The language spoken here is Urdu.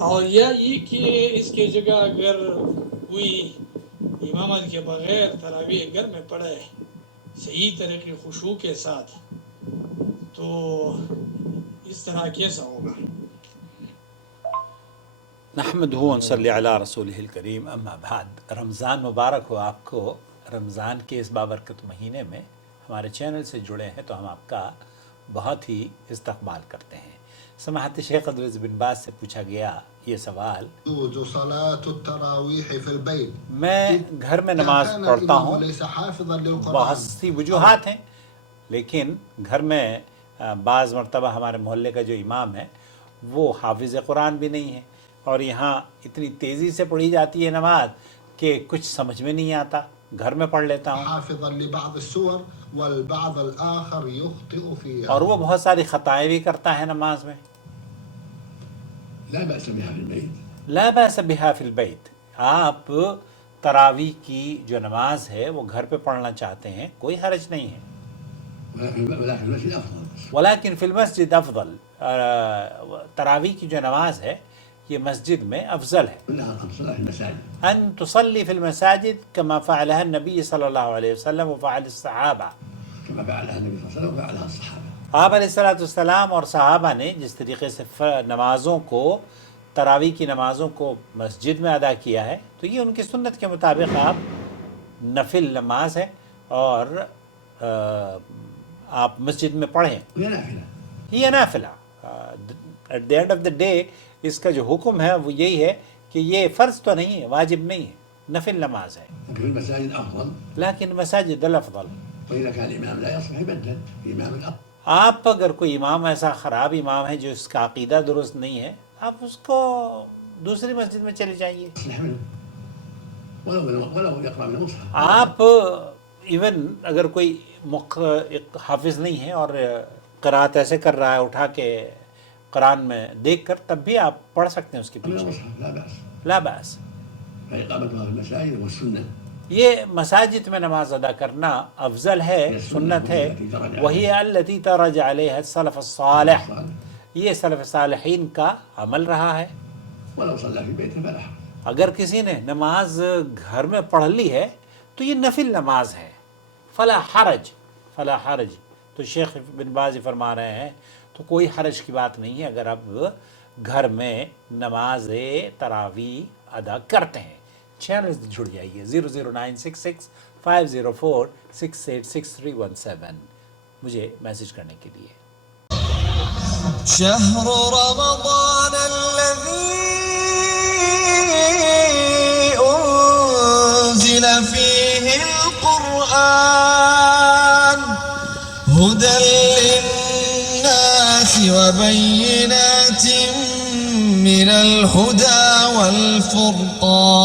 اور یا یہ کہ اس کی جگہ اگر کوئی امامت کے بغیر تراویح گھر میں پڑھے صحیح طریقے خشوع کے ساتھ تو اس طرح کیسا ہوگا؟ نحمدہ ونصلی علی رسولہ الکریم، اما بعد۔ رمضان مبارک ہو آپ کو۔ رمضان کے اس بابرکت مہینے میں ہمارے چینل سے جڑے ہیں تو ہم آپ کا بہت ہی استقبال کرتے ہیں۔ سماحت شیخ عبدالعزیز بن باز سے پوچھا گیا یہ سوال، میں گھر میں نماز پڑھتا ہوں، بہت سی وجوہات ہیں، لیکن گھر میں بعض مرتبہ ہمارے محلے کا جو امام ہے وہ حافظ قرآن بھی نہیں ہے، اور یہاں اتنی تیزی سے پڑھی جاتی ہے نماز کہ کچھ سمجھ میں نہیں آتا، گھر میں پڑھ لیتا ہوں، اور وہ بہت ساری خطائیں بھی کرتا ہے نماز میں۔ لا بأس بها فی البیت، آپ تراویح کی جو نماز ہے وہ گھر پہ پڑھنا چاہتے ہیں، کوئی حرج نہیں ہے، ولیکن فی المسجد افضل، تراویح کی جو نماز ہے یہ مسجد میں افضل ہے۔ ان تصلی فی المساجد کما فعلها النبی صلی اللہ علیہ وسلم وفعل الصحابہ، آپ علیہ السلام اور صحابہ نے جس طریقے سے نمازوں کو، تراویح کی نمازوں کو مسجد میں ادا کیا ہے، تو یہ ان کی سنت کے مطابق آپ نفل نماز ہے اور آپ مسجد میں پڑھیں، یہ نافلہ۔ At the end of the day اس کا جو حکم ہے وہ یہی ہے کہ یہ فرض تو نہیں ہے، واجب نہیں ہے، نفل نماز ہے، لیکن مساجد الافضل۔ آپ اگر کوئی امام ایسا خراب امام ہے جو اس کا عقیدہ درست نہیں ہے، آپ اس کو دوسری مسجد میں چلے جائیے۔ آپ ایون اگر کوئی حافظ نہیں ہے اور قرأت ایسے کر رہا ہے اٹھا کے قرآن میں دیکھ کر، تب بھی آپ پڑھ سکتے ہیں اس کے پیچھے، لا بأس۔ یہ مساجد میں نماز ادا کرنا افضل ہے، سنت ہے، وہی التی ترج علیہ السلف الصالح، یہ سلف صالحین کا عمل رہا ہے۔ اگر کسی نے نماز گھر میں پڑھ لی ہے تو یہ نفل نماز ہے، فلا حرج، فلا حرج۔ تو شیخ بن باز فرما رہے ہیں تو کوئی حرج کی بات نہیں ہے اگر آپ گھر میں نماز تراویح ادا کرتے ہیں۔ چینل سے جڑ جائیے 00966 504 686317 مجھے میسج کرنے کے لیے۔ شهر رمضان الذي أنزل فيه القرآن هدى للناس وبينات من الهدى والفرقان